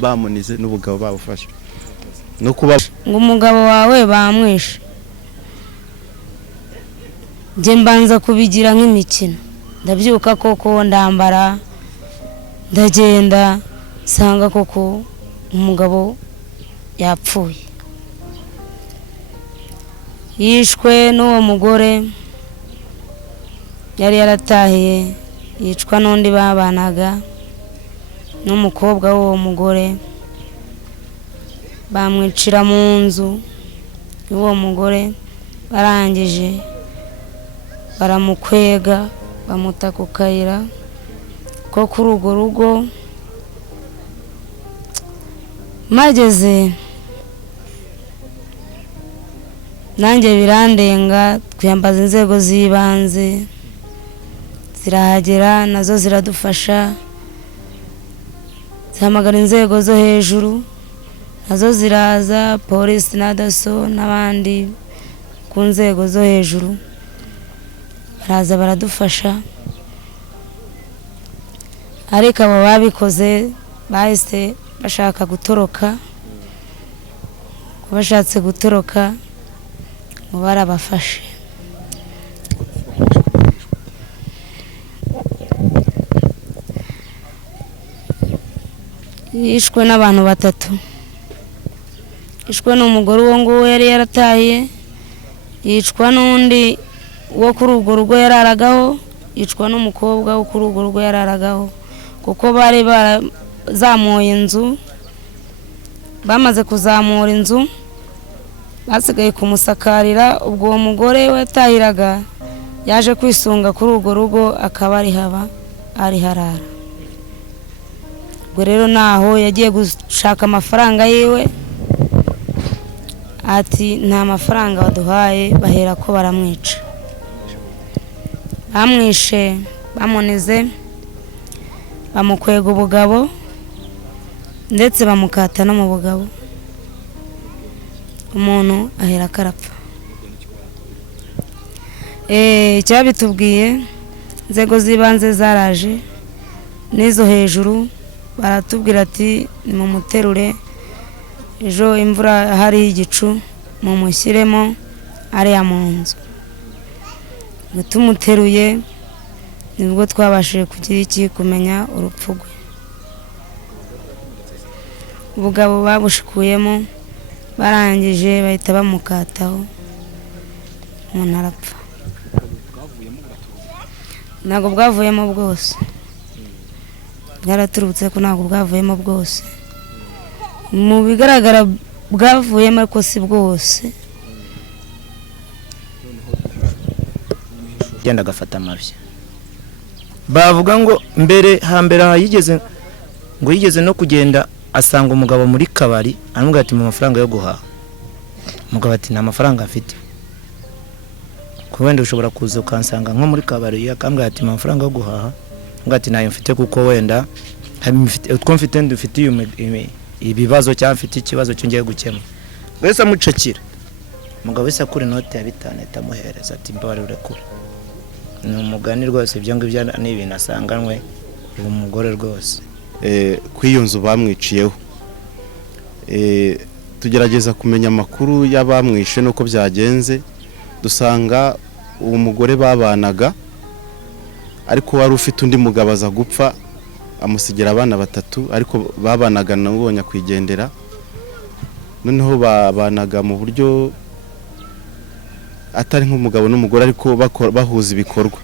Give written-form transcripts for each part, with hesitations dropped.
bamunize n'ubugabo babufashe no kuba ngo umugabo wawe bamwishe. Nje mbanza kubigira nk'imikino, ndabyuka koko ndambara ndagenda sanga koko umugabo yapfuye, yishwe n'uwo mugore yari yaratahiye, yicwa n'undi babanaga n'umukobwa w'uwo mugore, bamwicira mu nzu y'uwo mugore, barangije baramukwega bamuta ku kayira ko kuri urwo rugo. Mageze nanjye birandenga, twiyambaza inzego z'ibanze zirahagera, nazo ziradufasha, zihamagara inzego zo hejuru, nazo ziraza, polisi na daso n'abandi ku nzego zo hejuru baraza baradufasha. Ariko abo babikoze bahise bashaka gutoroka, bashatse gutoroka ngo barabafashe. Yishwe n'abantu batatu, yishwe n'umugore uwo nguwo yari yaratahiye, yicwa n'undi wo kuri urwo rugo yararagaho, yicwa n'umukobwa wo kuri urwo rugo yararagaho, kuko bari bazamuye inzu. Bamaze kuzamura inzu basigaye kumusakarira, ubwo uwo mugore watahiraga yaje kwisunga kuri urwo rugo, akaba ari haba ari harara. Ubwo rero naho yagiye gushaka amafaranga yiwe, ati nta mafaranga baduhaye, bahera ko baramwica. Bamwishe bamunize, bamukwega ubugabo ndetse bamukata no mu bugabo, umuntu ahera karapfa. Cyabitubwiye inzego z'ibanze zaraje n'izo hejuru, baratubwira ati nimumuterure, ejo imvura hari igicu mumushyiremo ariya mu nzu. Tumuteruye nibwo twabashije kugira iki kumenya urupfu rwe. Ubugabo babushikuyemo, barangije bahita bamukataho, umuntu arapfa. Ntabwo bwavuyemo bwose, bwaraturutse ko ntabwo bwavuyemo bwose, mu bigaragara bwavuyemo ariko si bwose. Genda gafata amabye, bavuga ngo mbere hambere yigeze no kugenda asanga umugabo muri kabari, aramubwira ati mu mafaranga yo guhaha. Umugabo ati nta mafaranga afite, ko wenda ushobora kuza ukansanga nko muri kabari, akambwira ati mu mafaranga yo guhaha, ngo ati nayo mfite kuko wenda utwo mfite ndufite ibibazo cyangwa mfite ikibazo cyo ngiye gukemura. Wese amucakira, umugabo wese akura inote ya 5 itamuhereza, ati mbare urekura. Ni umugani rwose, ibyo ngibyo ni ibintu asanganwe uwo mugore rwose. Kw'iyo nzu bamwiciyeho, tugerageza kumenya amakuru y'abamwishe nuko byagenze. Dusanga uwo mugore babanaga, ariko wari ufite undi mugabo aza gupfa, amusigira abana 3, ariko babanaga nabo nyakwigendera. Noneho babanaga mu buryo atari nk'umugabo n'umugore, ariko bahuza ibikorwa.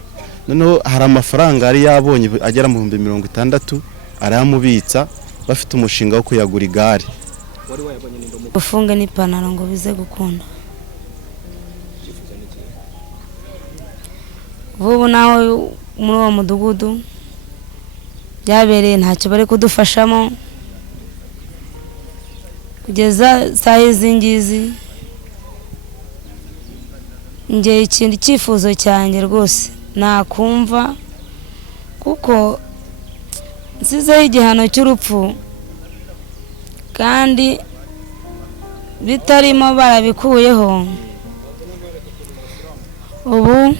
Noneho hari amafaranga ari yabonye agera mu 60,000 arayamubitsa, bafite umushinga wo kuyagura igare. Ufunge n'ipantaro ngo bize gukunda. Vubu naho muri uwo mudugudu byabereye ntacyo bari kudufashamo, kugeza saa izi ngizi. Nge ikindi cyifuzo cyanjye rwose nakumva, kuko nsizeho igihano cy'urupfu kandi bitarimo barabikuyeho. Ubu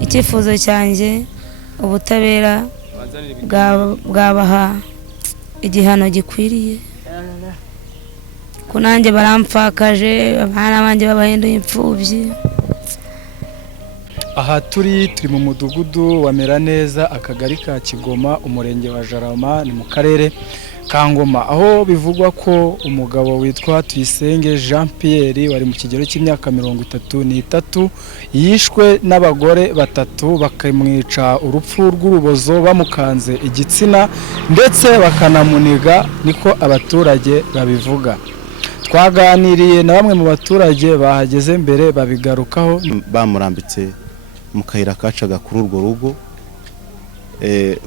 icyifuzo cyanjye ubutabera bwabaha igihano gikwiriye. ko nanjye barampfakaje, abana banjye babahinduye imfubyi. Aha turi mu mudugudu wa Meraneza, akagari ka Kigoma, umurenge wa Jarama, ni mu karere ka Ngoma, aho bivugwa ko umugabo witwa Tuyisenge Jean Pierre wari mu kigero cy'imyaka 33 yishwe n'abagore batatu, bakamwica urupfu rw'urubozo bamukanze igitsina ndetse bakanamuniga, niko abaturage babivuga. Twaganiriye na bamwe mu baturage bahageze mbere babigarukaho. Bamurambitse mu kayira kacaga kuri urwo rugo,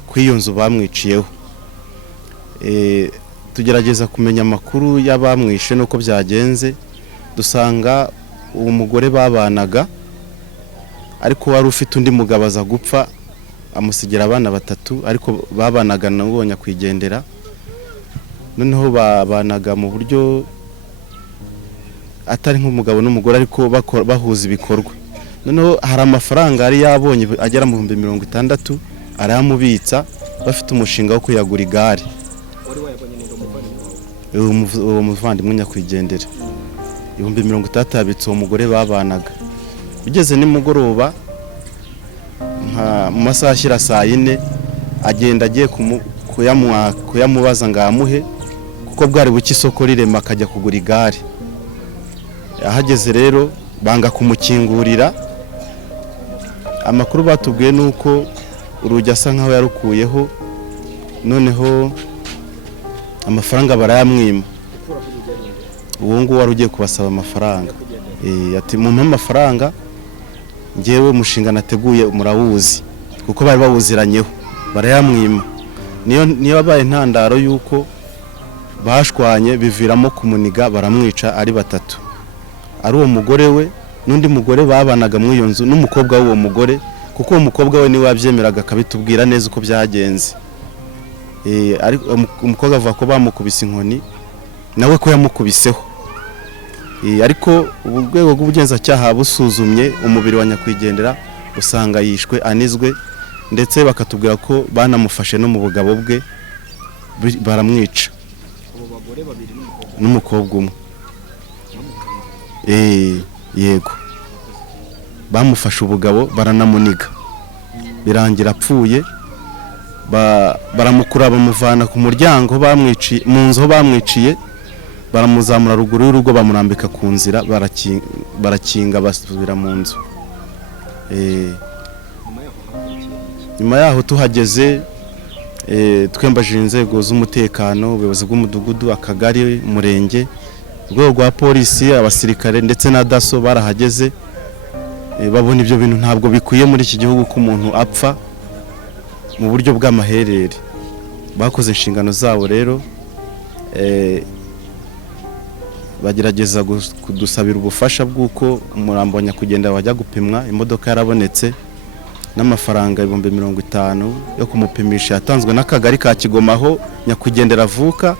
kw'iyo nzu bamwiciyeho. Tugerageza kumenya amakuru y'abamwishe nuko byagenze, dusanga uwo mugore babanaga ariko wari ufite undi mugabo aza gupfa, amusigira abana batatu, ariko babanaga nabo nyakwigendera. Noneho babanaga mu buryo atari nk'umugabo n'umugore, ariko bahuza ibikorwa. Noneho hari amafaranga yari yabonye agera mu 60,000 arayamubitsa, bafite umushinga wo kuyagura igare. Uwo muvandimwe nyakwigendera 60,000 yabitse uwo mugore babanaga. Bigeze nimugoroba mu masaha ashyira saa 4, agenda agiye kuyamubaza ngo amuhe, kuko bwari buki isoko rirema, akajya kugura igare. Ahageze rero banga kumukingurira. Amakuru batubwiye nuko urugi asa nkaho yarukuyeho, noneho amafaranga barayamwima. Uwo ngo wari ugiye kubasaba amafaranga, ati mumpe amafaranga, ngewe mushinga nateguye murawuzi, kuko bari bawuziranyeho. Barayamwima. Niyo babaye intandaro yuko bashwanye, biviramo kumuniga, baramwica ari batatu. Ari uwo mugore we n'undi mugore babanaga muri iyo nzu, n'umukobwa w'uwo mugore, kuko uwo mukobwa we niwe wabyemeraga akabitubwira neza uko byagenze. Umukobwa avuga ko bamukubise inkoni, nawe ko yamukubiseho. Ariko urwego rw'ubugenzacyaha busuzumye umubiri wa nyakwigendera, usanga yishwe anizwe, ndetse bakatubwira ko banamufashe no mu bugabo bwe, baramwica. N'umukobwa umwe. Yego, bamufashe ubugabo baranamuniga, birangira apfuye. Baramukura bamuvana ku muryango bamwiciye, mu nzu bamwiciye, baramuzamura ruguru y'urugo, bamurambika ku nzira, barakinga basubira mu nzu. Nyuma yaho tuhageze, twembajije inzego z'umutekano, ubuyobozi bw'umudugudu, akagari, umurenge, urwego rwa polisi, abasirikare ndetse na daso barahageze. Babona ibyo bintu ntabwo bikwiye muri iki gihugu ko umuntu apfa mu buryo bw'amaherere. Bakoze inshingano zabo rero, bagerageza kudusabira ubufasha bw'uko umurambo wa nyakwigendera wajya gupimwa. Imodoka yarabonetse n'amafaranga 50,000 yo kumupimisha yatanzwe n'akagari ka Kigoma aho nyakwigendera avuka.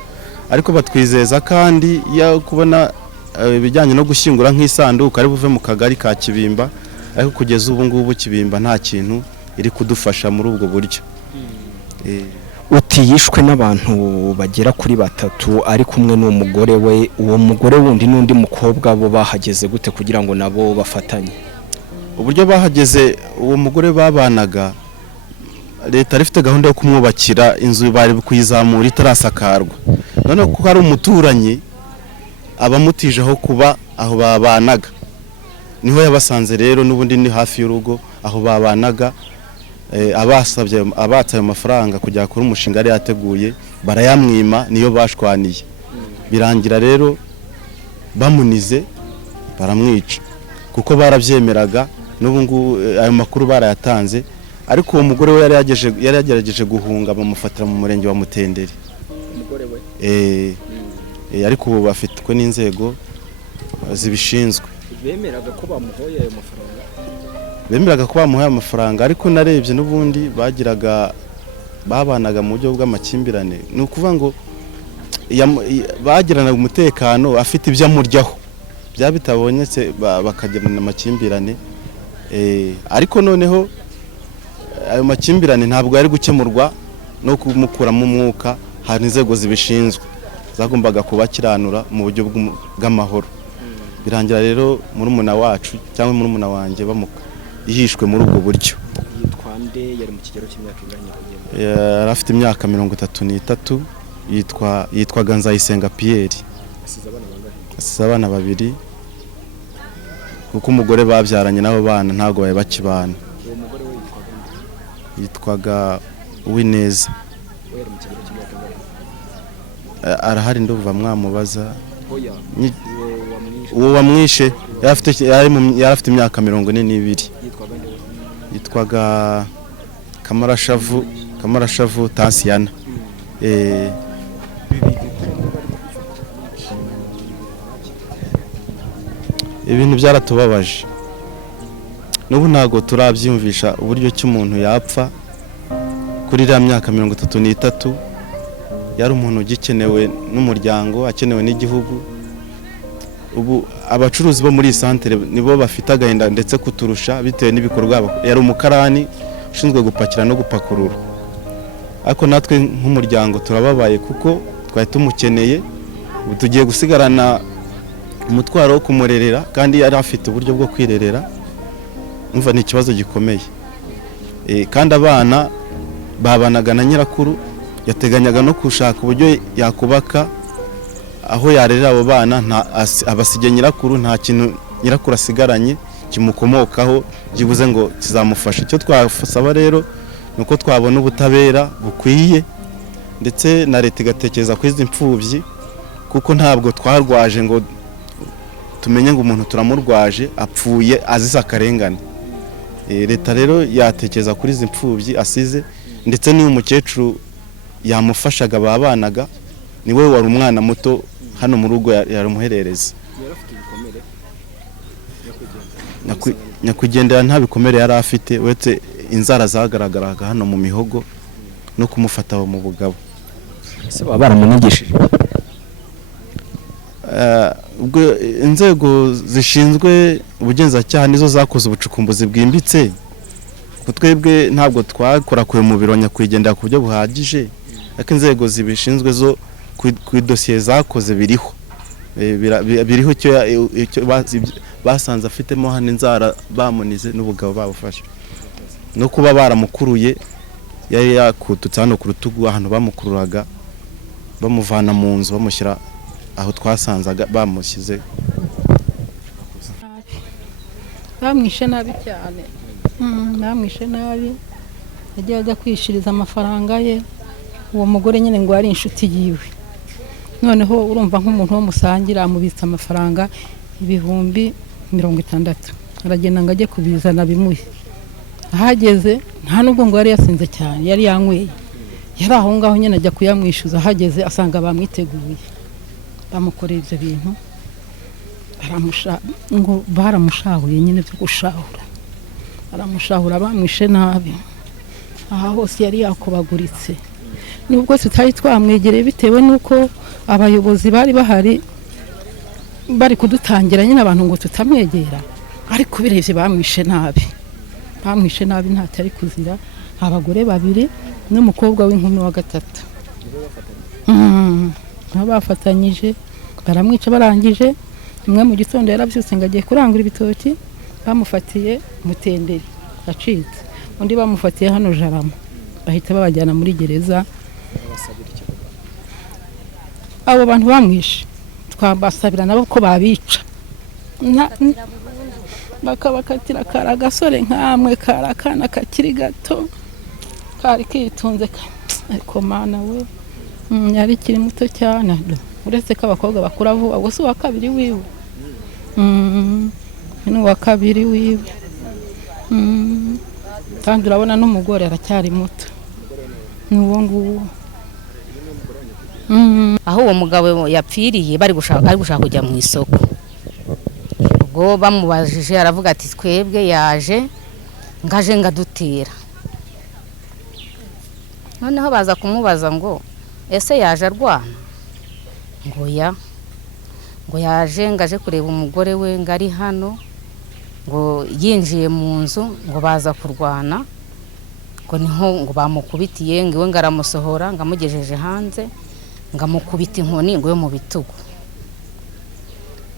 Ariko batwizeza kandi ya kubona ibijyanye no gushyingura nk'isanduku ari buve mu kagari ka Kibimba, ariko kugeza ubu ngubu Kibimba nta kintu iri kudufasha muri ubwo buryo. Utiyishwe n'abantu bagera kuri batatu ari kumwe n'umugore we, uwo mugore wundi n'undi mukobwa bo bahageze gute kugira ngo nabo bafatanye? Uburyo bahageze, uwo mugore babanaga, leta rifite gahunda yo kumwubakira inzu, bari kuyizamura itarasakarwa. None kuko ari umuturanyi, abamutije aho kuba aho babanaga, niho yabasanze rero, n'ubundi ni hafi y'urugo aho babanaga. Abasabye abatsa ayo mafaranga kujya kuri umushinga ari yateguye, barayamwima, niyo bashwaniye. Birangira rero bamunize, baramwica, kuko barabyemeraga. N'ubu ngubu ayo makuru barayatanze, ariko uwo mugore we yari yagerageje guhunga, bamufatira mu murenge wa Mutenderi. Umugore we ariko ubu bafitwe n'inzego zibishinzwe. Bemeraga ko bamuhoye ayo mafaranga? Bemeraga ko bamuhaye amafaranga, ariko narebye n'ubundi babanaga mu buryo bw'amakimbirane. Ni ukuvuga ngo bagiranaga umutekano, afite ibyo amuryaho, byaba bitabonetse bakagirana amakimbirane. Ariko noneho ayo makimbirane ntabwo yari gukemurwa no kumukuramo umwuka, hari inzego zibishinzwe. zagombaga kubakiranura mu buryo bw'amahoro. Birangira rero murumuna wacu cyangwa murumuna wanjye yihishwe muri ubwo buryo. Yitwa nde? Yari mu kigero cy'imyaka ingana kugenda? Yari afite imyaka 33, yitwaga Nzayisenga Pierre. Asize abana bangahe? Asize abana 2 kuko umugore babyaranye n'abo bana ntago baye bakibana. Uwo mugore we yitwaga Uwineza. Yari mu kigero cy'imyaka ingana? Arahari nduva mwamubaza. Oya. Uwo wamwishe yari afite imyaka 42. Yitwaga Kamarashavu Tansiyana. Ibintu byaratubabaje. N'ubu ntago turabyumvisha uburyo cy'umuntu yapfa kuri iriya myaka 33. Yari umuntu ugikenewe n'umuryango, akenewe n'igihugu. Ubu abacuruzi bo muri santere nibo bafite agahinda ndetse kuturusha bitewe n'ibikorwa. Yari umukarani ushinzwe gupakira no gupakurura. Ariko natwe nk'umuryango turababaye kuko twari tumukeneye. Ubu tugiye gusigarana umutwaro wo kumurerera kandi yari afite uburyo bwo kwirerera. Umva ni ikibazo gikomeye. Kandi abana babanaga na nyirakuru, yateganyaga no gushaka uburyo yakubaka aho yarerera abo bana, abasige nyirakuru, nta kintu nyirakuru asigaranye kimukomokaho gibuze ngo kizamufasha. Icyo twasaba rero nuko twabona ubutabera bukwiye ndetse na leta igatekereza kuri izi mfubyi, kuko ntabwo twarwaje ngo tumenye ngo umuntu turamurwaje apfuye azize akarengane. Leta rero yatekereza kuri izi mfubyi asize, ndetse niyo umukecuru yamufashaga babanaga, niwe wari umwana muto hano mu rugo yari umuhererezi. Nyakwigendera nta bikomere yari afite uretse inzara zagaragaraga hano mu mihogo no kumufata mu bugabo. Ese baba baramunigishije? Ubwo inzego zishinzwe ubugenzacyaha nizo zakoze ubucukumbuzi bwimbitse. Twebwe ntabwo twakorakuye mu biro nyakwigendera ku buryo buhagije, ariko inzego zibishinzwe zo ku dosiye zakoze biriho. Biriho icyo basanze afitemo hano inzara bamunize n'ubugabo babufashe, no kuba baramukuruye yari yakututse hano ku rutugu ahantu bamukururaga bamuvana mu nzu bamushyira aho twasanzaga bamushyize. Bamwishe nabi cyane. Bamwishe nabi, yagiye ajya kwishiriza amafaranga ye. Uwo mugore nyine ngo ari inshuti yiwe, noneho urumva nk'umuntu wo musangira amubitsa amafaranga 60,000. Aragenda ngo ajye kubizana bimuhe. Ahageze nta nubwo ngo yari yasinze cyane, yari yanyweye, yari aho ngaho nyine ajya kuyamwishyuza. Ahageze asanga bamwiteguye, bamukoreye ibyo bintu, ngo baramushahuye nyine byo gushahura, baramushahura, bamwishe nabi. Aha hose yari yakubaguritse. Nubwo tutari twamwegereye bitewe nuko abayobozi bari bahari bari kudutangira nyine abantu ngo tutamwegera, ariko birebye bamwishe nabi. Bamwishe nabi ntatari kuzira. Abagore 2 n'umukobwa w'inkumi wa 3 bafatanyije baramwica. Barangije umwe mu gitondo yarabyutse ngo agiye kurangura ibitoki, bamufatiye Mutenderi acitse, undi bamufatiye hano Jarama, bahita babajyana muri gereza. Abo bantu bamwishe twabasabira nabo ko babica, bakabakatira kara gasore nkamwe, kara kana kakiri gato kari kitunze. Ariko mana we, yari kiri muto cyane, uretse ko abakobwa bakura vuba. Gusa uwa kabiri wiwe, ni uwa kabiri wiwe. Kandi urabona n'umugore aracyari muto, ni uwo nguwo. Aho uwo mugabo yapfiriye ari gushaka kujya mu isoko. Ubwo bamubajije aravuga ati twebwe yaje ngaje ngadutera. Noneho baza kumubaza ngo ese yaje arwana? Ngo yaje ngaje kureba umugore we ngari hano, ngo yinjiye mu nzu ngo baza kurwana, ngo niho ngo bamukubitiye, ngo iwe ngaramusohora ngamugejeje hanze. ngamukubita inkoni ngo yo mu bitugu.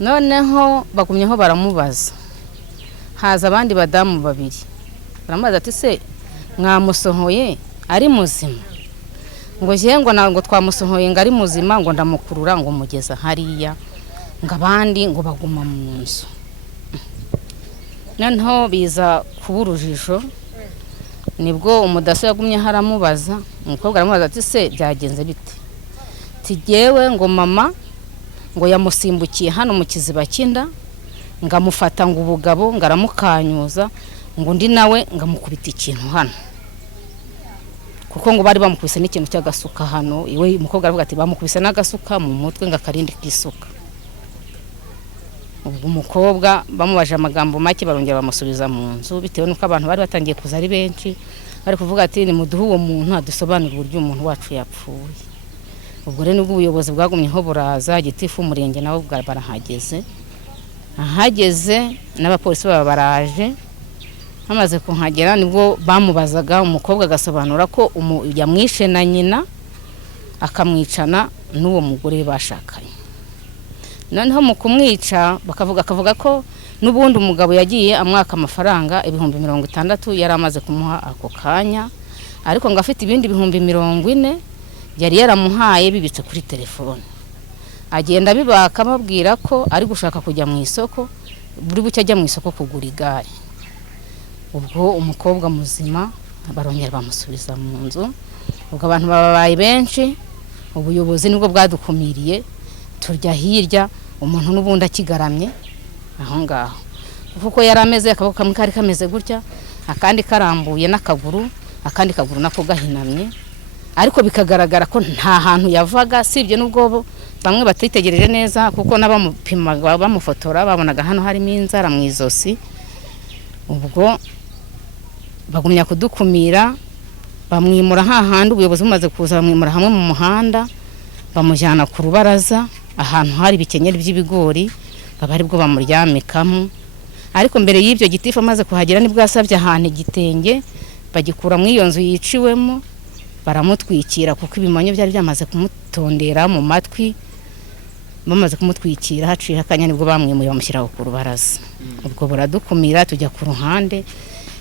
Noneho bagumyeho baramubaza, haza abandi badamu babiri baramubaza ati se mwamusohoye ari muzima? Ngo je ngo ntabwo twamusohoye ngo ari muzima, ngo ndamukurura ngo mugeza hariya, ngo abandi ngo baguma mu nzu. Noneho biza kuba urujijo, nibwo umudaso yagumye haramubaza, umukobwa aramubaza ati se byagenze bite? Ati jewe ngo mama ngo yamusimbukiye hano mu kiziba cy'inda, ngamufata ngo ubugabo ngaramukanyuza, ngo ndi nawe ngamukubita ikintu hano, kuko ngo bari bamukubise n'ikintu cy'agasuka hano. Iwe umukobwa aravuga ati bamukubise n'agasuka mu mutwe ngakarindi kisuka. Ubwo umukobwa bamubaje amagambo make barongera bamusubiza mu nzu, bitewe nuko abantu bari batangiye kuza ari benshi, bari kuvuga ati ni muduhe uwo muntu adusobanurira uburyo umuntu wacu yapfuye. Ubwo rero nubwo ubuyobozi bwagumyeho buraza, gitifu umurenge nawe barahageze. Ahageze n'abapolisi baba baraje, bamaze kuhagera nibwo bamubazaga, umukobwa agasobanura ko yamwishe na nyina akamwicana n'uwo mugore bashakanye. Noneho mu kumwica akavuga ko n'ubundi umugabo yagiye amwaka amafaranga 60,000 yari amaze kumuha ako kanya, ariko ngo afite ibindi 40,000 yari yaramuhaye bibitse kuri telefone. Agenda bibaka babwira ko ari gushaka kujya mu isoko, buri bucye ajya mu isoko kugura igare. Ubwo umukobwa muzima barongera bamusubiza mu nzu. Ubwo abantu babaye benshi, ubuyobozi nibwo bwadukumiriye, turya hirya umuntu n'ubundi akigaramye aho ngaho, kuko yari ameze akaboko kamwe kari kameze gutya, akandi karambuye n'akaguru, akandi kaguru nako gahinamye, ariko bikagaragara ko nta hantu yavaga, sibye n'ubwo bamwe batitegereje neza, kuko n'abamupimaga bamufotora babonaga hano harimo inzara mu izosi. Ubwo bagumya kudukumira, bamwimura hahandi ubuyobozi bumaze kuza, bamwimura hamwe mu muhanda, bamujyana ku rubaraza ahantu hari ibikenyeri by'ibigori, baba aribwo bamuryamikamo. Ariko mbere y'ibyo gitifu amaze kuhagera nibwo yasabye ahantu igitenge bagikura mu iyo nzu yiciwemo, baramutwikira kuko ibimonyo byari byamaze kumutondera mu matwi. Bamaze kumutwikira haciye akanya nibwo bamwimuye bamushyiraho ku rubaraza. Ubwo buradukumira tujya ku ruhande.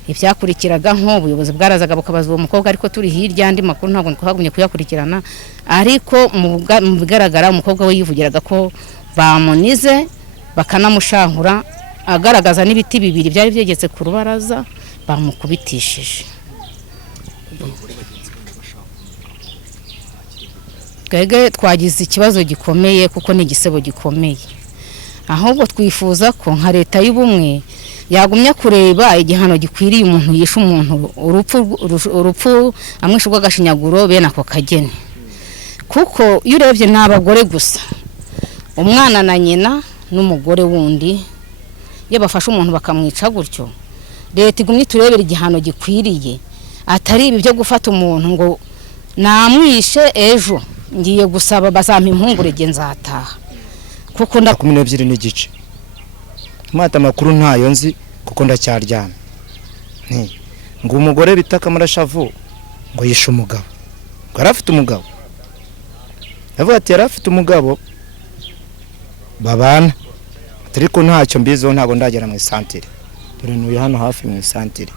Ibyakurikiraga nko ubuyobozi bwarazaga bukabaza uwo mukobwa, ariko turi hirya andi makuru ntabwo twagumye kuyakurikirana. Ariko mu bigaragara umukobwa we yivugiraga ko bamunize bakanamushahura, agaragaza n'ibiti bibiri byari byegetse ku rubaraza bamukubitishije. Twege twagize ikibazo gikomeye kuko ni igisebo gikomeye, ahubwo twifuza ko nka leta y'ubumwe yagumya kureba igihano gikwiriye umuntu yishe umuntu, urupfu amwishe rw'agashinyaguro bene ako kageni. Kuko iyo urebye n'abagore gusa, umwana na nyina n'umugore wundi, iyo bafashe umuntu bakamwica gutyo, leta igumye turebera igihano gikwiriye, atari ibi byo gufata umuntu ngo namwishe ejo ngiye gusaba bazampa impungure ge nzataha. Kuko 12 n'igice mata makuru ntayo nzi kuko ndacyaryana. Ngo umugore bitaka marashavu ngo yishe umugabo, ngo arafite umugabo, yavuga ati yarafite umugabo babana, ariko ntacyo mbizo, ntabwo ndagera mu santire, dore nuye hano hafi mu santire.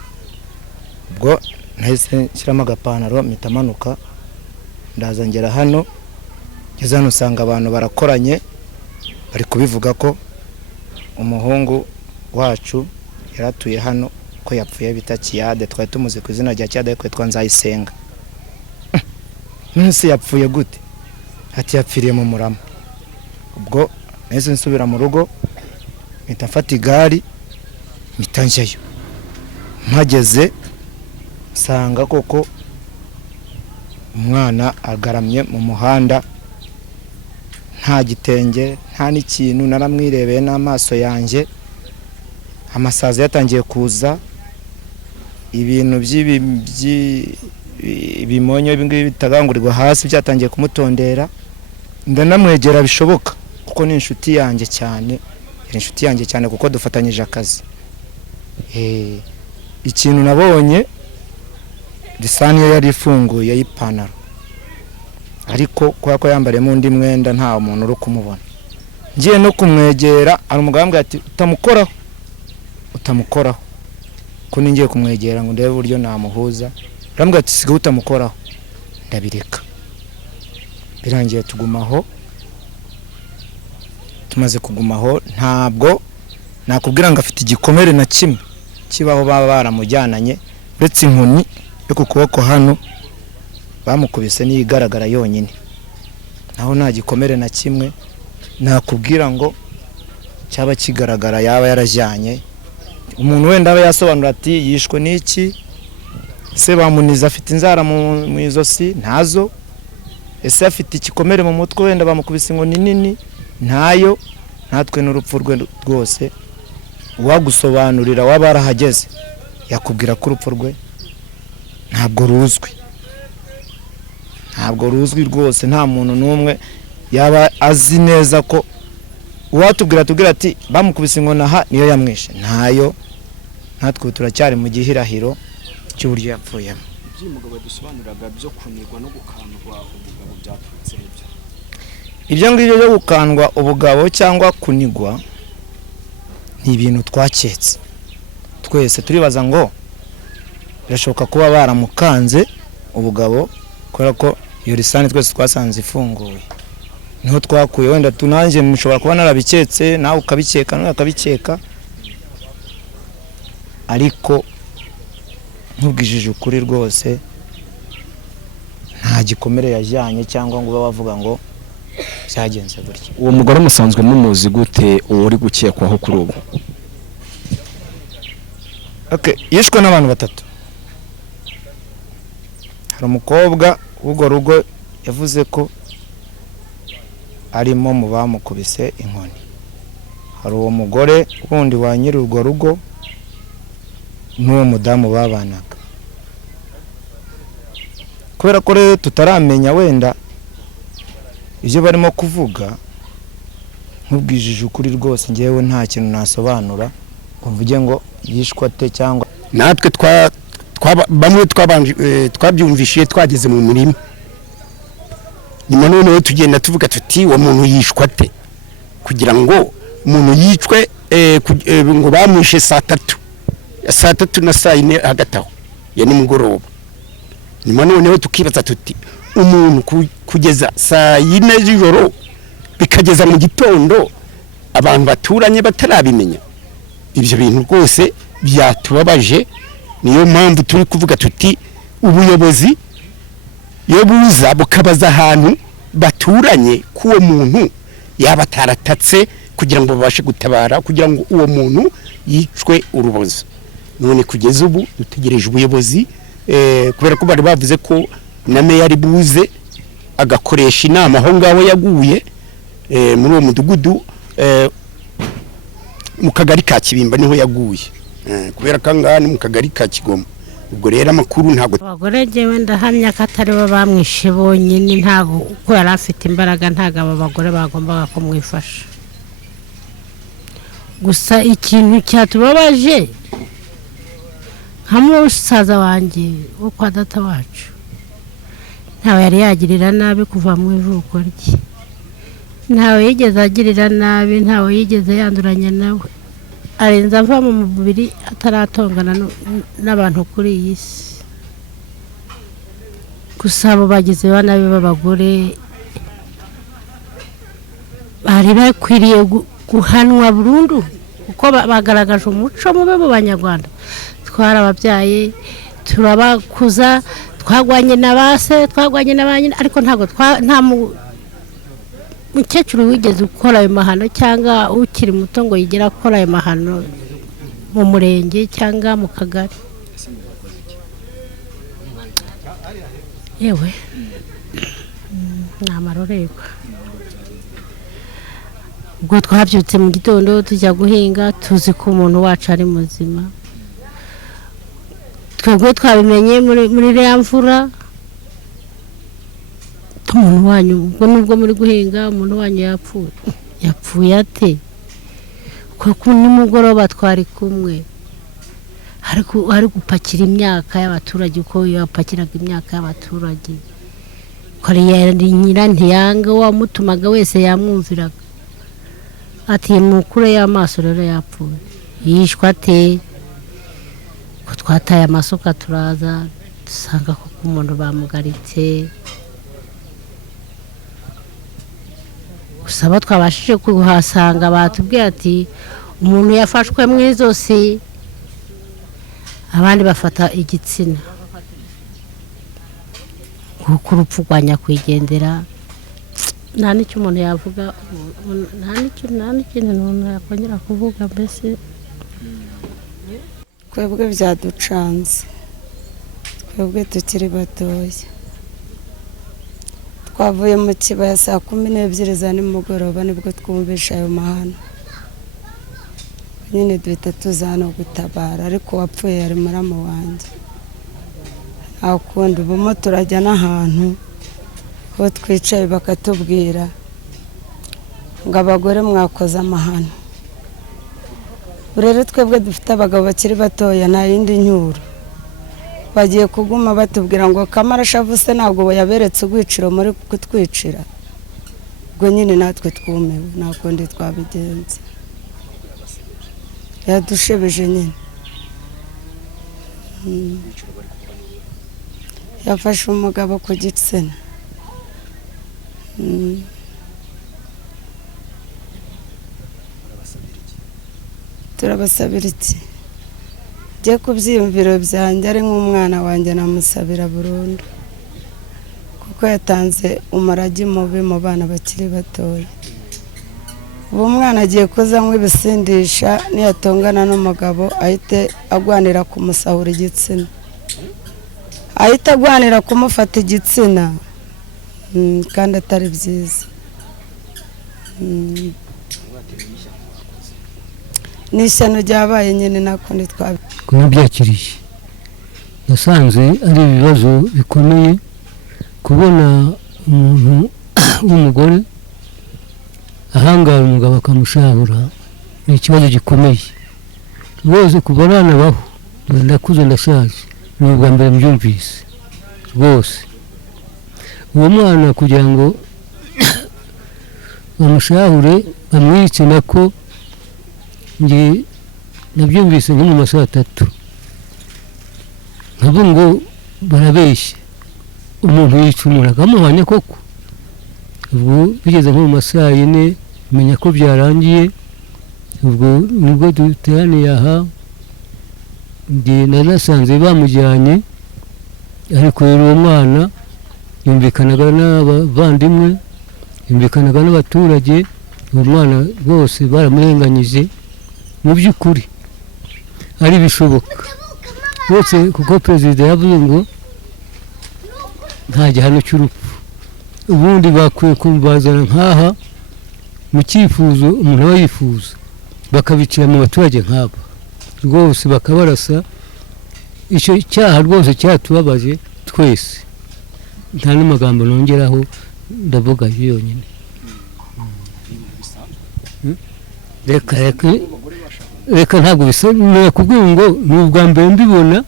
Ubwo nahise nshyiramo agapantaro mitamanuka, ndaza ngera hano, ngeze hano usanga abantu barakoranye bari kubivuga ko umuhungu wacu yaratuye hano ko yapfuye bita Kiyade, twari tumuzi ku izina rya Kiyade ariko Nzayisenga. Nese yapfuye gute? Ati yapfiriye mu Murama. Ubwo nahise nsubira mu rugo, mpita mfata igari mpita njyayo. Mpageze sanga koko umwana agaramye mu muhanda, nta gitenge nta n'ikintu, naramwirebeye n'amaso yanjye. Amasazi yatangiye kuza, ibintu by'ibimonyo ibingibi bitagangurirwa hasi byatangiye kumutondera. Ndanamwegera bishoboka kuko ni inshuti yanjye cyane, inshuti yanjye cyane kuko dufatanyije akazi. Ikintu nabonye lisani yari ifunguye y'ipantaro, ariko kubera ko yambariyemo undi mwenda nta muntu uri kumubona. Ngiye no kumwegera ari umugabo ambwira ati utamukoraho ko ningiye kumwegera ngo ndebe uburyo namuhuza. Arambwira ati siga utamukoraho. Ndabireka birangiye tugumaho. Tumaze kugumaho ntabwo nakubwira ngo afite igikomere na kimwe kibaho baba baramujyananye uretse inkoni yo ku kuboko hano bamukubise n'iyigaragara yonyine, naho nta gikomere na kimwe nakubwira ngo cyaba kigaragara yaba yarajyanye. Umuntu wenda aba yasobanura ati yishwe n'iki, se bamuniza afite inzara mu izosi ntazo, ese afite igikomere mu mutwe wenda bamukubise inkoni nini ntayo. Natwe n'urupfu rwe rwose uwagusobanurira waba arahageze yakubwira ko urupfu rwe ntabwo ruzwi rwose. Nta muntu n'umwe yaba azi neza ko uwatubwira ati bamukubise inkoni aha niyo yamwishe, ntayo. Natwe turacyari mu gihirahiro cy'uburyo yapfuyemo. Iby'umugabo dusobanuraga byo kunigwa no gukandwa ubugabo byaturutse ibyo. Ibyo ngibyo byo gukandwa ubugabo cyangwa kunigwa ni ibintu twaketse twese, turibaza ngo birashoboka kuba baramukanze ubugabo kubera ko iyo lisani twese twasanze ifunguye, niho twakuye. Wenda tunanjye mushobora kuba narabiketse, nawe ukabikeka, nawe akabikeka, ariko nkubwijije ukuri rwose nta gikomere yajyanye cyangwa ngo ube wavuga ngo cyagenze gutya. Uwo mugore musanzwe mumuzi gute uri gukekwaho kuri ubu? Yishwe n'abantu batatu. Hari umukobwa w'urwo rugo yavuze ko arimo mu bamukubise inkoni. Hari uwo mugore wundi wa nyiri urwo rugo n'uwo mudamu babanaga. Kubera ko rero tutaramenya wenda ibyo barimo kuvuga, nkubwijije ukuri rwose ngewe nta kintu nasobanura ngo mvuge ngo yishwe ate cyangwa. Natwe bamwe twabyumvishiye twageze mu murima, nyuma noneho tugenda tuvuga tuti uwo muntu yishwe ate, kugira ngo umuntu yicwe ngo bamwishe saa tatu na saa 4 hagati aho ya nimugoroba. Nyuma noneho tukibaza tuti umuntu kugeza saa 4 z'ijoro bikageza mu gitondo abantu baturanye batarabimenya, ibyo bintu rwose byatubabaje. Niyo mpamvu turi kuvuga tuti ubuyobozi iyo buza bukabaza ahantu baturanye k'uwo muntu yaba ataratatse kugira ngo babashe gutabara, kugira ngo uwo muntu yicwe urubozo. None kugeza ubu dutegereje ubuyobozi, kubera ko bari bavuze ko na meya ari buze agakoresha inama aho ngaho yaguye muri uwo mudugudu mu kagari ka Kibimba niho yaguye, kubera ko ngaha ni mu kagari ka Kigoma. Ubwo rero amakuru ntabwo abagore jewe ndahamya ko atari bo bamwishe bonyine, ntago ko yari afite imbaraga, ntago aba bagore bagombaga kumwifasha. Gusa ikintu cyatubabaje nka musaza wanjye wo kwa data wacu, ntawe yari yagirira nabi kuva mu ivuko rye, ntawe yigeze agirira nabi, ntawe yigeze yanduranya nawe, arenza ava mu mubiri ataratongana n'abantu kuri iyi si. Gusa abo bagize ba nabi b'abagore bari bakwiriye guhanwa burundu, kuko bagaragaje umuco mubi mu Banyarwanda. Twarababyaye, turabakuza, twagwanye na base, twagwanye na banyine, ariko nta mukecuru wigeze ukora ayo mahano cyangwa ukiri muto ngo yigera akora ayo mahano mu murenge cyangwa mu kagari. Yewe ni amarorerwa. Ubwo twabyutse mu gitondo tujya guhinga, tuzi ko umuntu wacu ari muzima. Twebwe twabimenye muri ya mvura, umuntu wanyu ubwo nubwo muri guhinga umuntu wanyu yapfuye ate? Kuko nimugoroba twari kumwe, ari gupakira imyaka y'abaturage, uko yapakiraga imyaka y'abaturage kariyeri nyira ntiyanga wamutumaga wese yamwumviraga ati mukure y'amaso rero yapfuye yishwa ate ko twataye amasuka turaza dusanga ko umuntu bamugaritse gusa abo twabashije kuhasanga batubwiye ati umuntu yafashwe mu izosi abandi bafata igitsina kuko urupfu rwa nyakwigendera nta n'icyo umuntu yavuga nta n'ikintu umuntu yakongera kuvuga mbese twebwe byaducanze twebwe tukiri batoya twavuye mu kibaya saa 12 za nimugoroba nibwo twumvisha ayo mahano nyine duhita tuza hano gutabara ariko wapfuye yari murama wanjye nta kundi ubumo turajya n'ahantu ho twicaye bakatubwira ngo abagore mwakoze amahano rero twebwe dufite abagabo bakiri batoya nta yindi nyuro bagiye kuguma batubwira ngo kamarashavuse ntabwo yaberetse ugwiciro muri kutwicira ubwo nyine natwe twumewe nta kundi twabigenza yadushebeje nyine yafashe umugabo ku gitsina turabasabira iki njye ku byiyumviro byanjye ari nk'umwana wanjye namusabira burundu kuko yatanze umurage mubi mu bana bakiri batoya ubu mwana agiye kuzanywa ibisindisha niyatongana n'umugabo ahite agwanira kumusahura igitsina ahita agwanira kumufata igitsina kandi atari byiza ni ishyano ryabaye nyine nako ntitwabe kunabyakiriye nasanze ari ibibazo bikomeye kubona umuntu w'umugore ahangara umugabo akamushahura ni ikibazo gikomeye rwose kuva nanabaho ndakuze ndashaje ni ubwa mbere mbyumvise rwose uwo mwana kugira ngo bamushahure bamwice nako nge nabyumvise nko mu masaha 3 nkabo ngo barabeshya umuntu yicumura akamuhanya koko ubwo bigeze nko mu masaha 4 menya ko byarangiye ubwo nibwo duteraniye aha nge nanasanze bamujyanye ariko rero uwo mwana yumvikanaga n'abavandimwe yumvikanaga n'abaturage uwo mwana rwose baramurenganyije mu by'ukuri ari bishoboka bose kuko perezida yavuze ngo nta gihano cy'urupfu ubundi bakwiye kumbazana nkaha mu cyifuzo umuntu aba yifuza bakabicira mu baturage nk'aba rwose bakabarasa icyo cyaha rwose cyatubabaje twese nta n'amagambo nongeraho ndavuga yonyine reka ntabwo bisa nakubwiye ngo ni ubwa mbere mbibona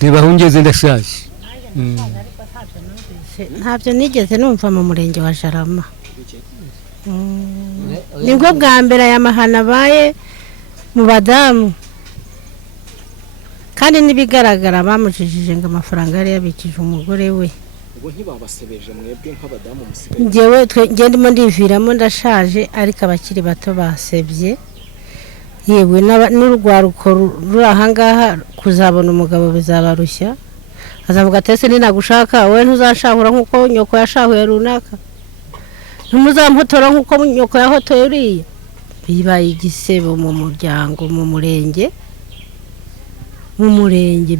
reba aho ngeze ndashaje ntabyo nigeze numva mu murenge wa Jarama nibwo bwa mbere aya mahano abaye mu badamu kandi n'ibigaragara bamujijije ngo amafaranga yari yabikije umugore we ubwo ntibabasebeje mwebwe nk'abadamu musigaye njyewe ndimo ndiviramo ndashaje ariko abakiri bato basebye yewe n'urwaruko ruri ahangaha kuzabona umugabo bizabarushya azavuga ati ese ninagushaka wowe ntuzashahura nk'uko nyoko yashahuye runaka ntumuzampotora nk'uko nyoko yahotoye uriya bibaye igisebo mu muryango mu murenge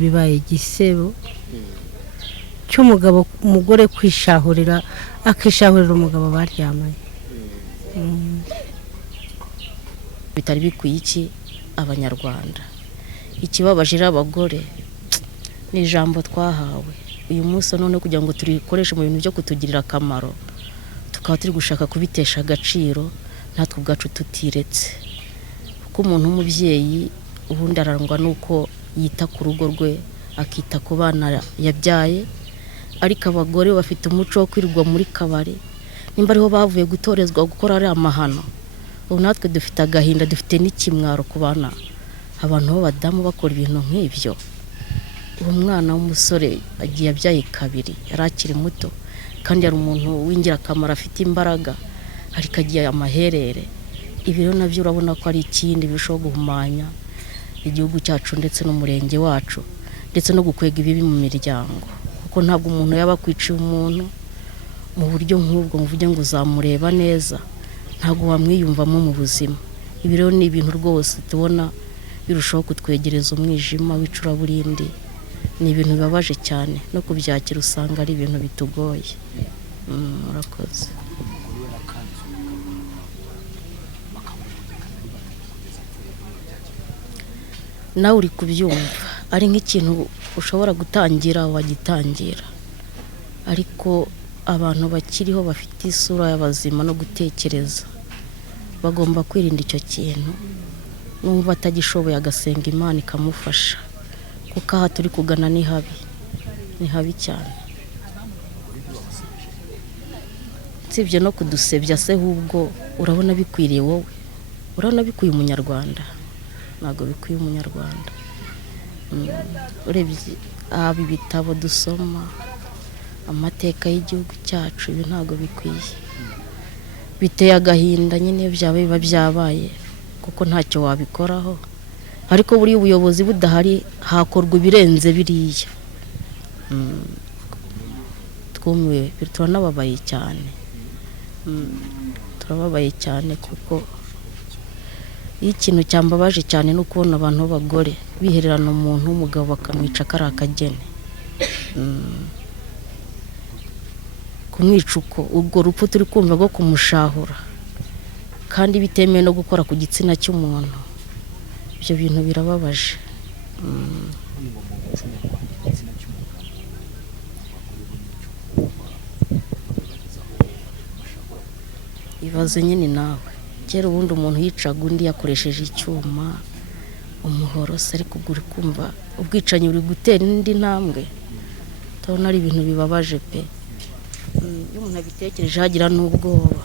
bibaye igisebo cy'umugabo umugore kwishahurira akishahurira umugabo baryamanye bitari bikwiye iki abanyarwanda ikibabaje abagore ni ijambo twahawe uyu munsi none kugira ngo turikoreshe mu bintu byo kutugirira akamaro tukaba turi gushaka kubitesha agaciro natwe ubwacu tutiretse kuko umuntu w'umubyeyi ubundi arangwa nuko yita ku rugo rwe akita ku bana yabyaye ariko abagore bafite umuco wo kwirirwa muri kabari nimba ariho bavuye gutorezwa gukora ari amahano. Ubu natwe dufite agahinda, dufite n'ikimwaro ku bana abantu b'abadamu bakora ibintu nk'ibyo. Uwo mwana w'umusore agiye abyaye kabiri, yari akiri muto kandi yari umuntu w'ingirakamaro afite imbaraga, ariko agiye amaherere. Ibi rero nabyo urabona ko ari ikindi bishobora guhumanya igihugu cyacu ndetse n'umurenge wacu, ndetse no gukwega ibibi mu miryango, kuko ntabwo umuntu yaba kwiciye umuntu mu buryo nk'ubwo muvuge ngo uzamureba neza, ntabwo wamwiyumvamo mu buzima. Ibi rero ni ibintu rwose tubona birushaho kutwegereza umwijima w'icuraburindi. Ni ibintu bibabaje cyane, no kubyakira usanga ari ibintu bitugoye. Murakoze. Nawe uri kubyumva ari nk'ikintu ushobora gutangira wagitangira, ariko abantu bakiriho bafite isura y'abazima no gutekereza bagomba kwirinda icyo kintu. Numva atagishoboye agasenga Imana ikamufasha, kuko aha turi kugana ni habi cyane. Sibyo no kudusebya se, ahubwo urabona bikwiriye wowe, urabona bikwiye umunyarwanda? Ntabwo bikwiye umunyarwanda. Urebye aba ibitabo dusoma amateka y'igihugu cyacu, ibi ntabwo bikwiye. Biteye agahinda nyine byaba biba byabaye, kuko ntacyo wabikoraho. Ariko buri ubuyobozi budahari hakorwa ibirenze biriya. Twumwe turanababaye cyane. Turababaye cyane kuko ikintu cyambabaje cyane no kubona abantu b'abagore bihererana umuntu w'umugabo bakamwica kari akagene. Kumwica uko ubwo rupfu turi kumva rwo kumushahura kandi bitemewe no gukora ku gitsina cy'umuntu, ibyo bintu birababaje. Ibaze nyine nawe, kera ubundi umuntu yicaga undi yakoresheje icyuma, umuhoro se, ariko ubwo uri kumva ubwicanyi buri gutera indi ntambwe. Turabona ari ibintu bibabaje pe. Iyo umuntu abitekereje hagira n'ubwoba.